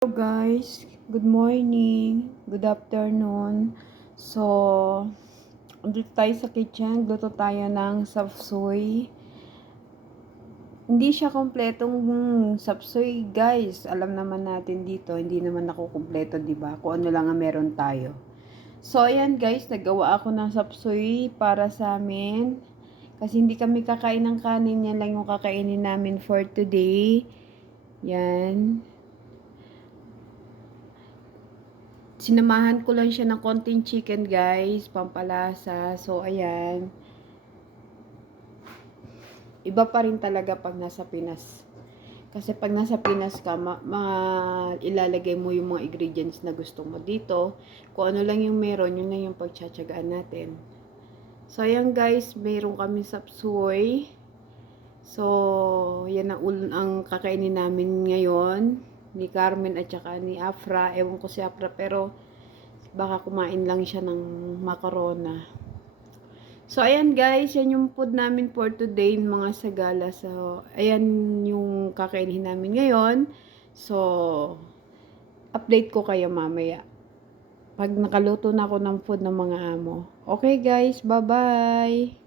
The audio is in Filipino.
Hello guys, good morning, good afternoon. So, dito tayo sa kitchen, luto tayo ng sapsoy. Hindi siya kompletong sapsoy guys. Alam naman natin dito, hindi naman ako kompleto, 'di ba? Kung ano lang ang meron tayo. So, ayan guys, nagawa ako ng sapsoy para sa amin. Kasi hindi kami kakain ng kanin, yan lang yung kakainin namin for today. Yan. Sinamahan ko lang siya ng konting chicken guys, pampalasa. So, ayan. Iba pa rin talaga pag nasa Pinas. Kasi pag nasa Pinas ka, ilalagay mo yung mga ingredients na gusto mo dito. Kung ano lang yung meron, yun lang yung pagtsatsagaan natin. So, ayan guys, mayroon kami sapsoy. So, yan ang kakainin namin ngayon. Ni Carmen at saka ni Afra. Ewan ko si Afra, pero baka kumain lang siya ng macarona. So, ayan guys, yan yung food namin for today, mga sagala. So, ayan yung kakainin namin ngayon. So, update ko kayo mamaya. Pag nakaluto na ako ng food ng mga amo. Okay guys, bye-bye!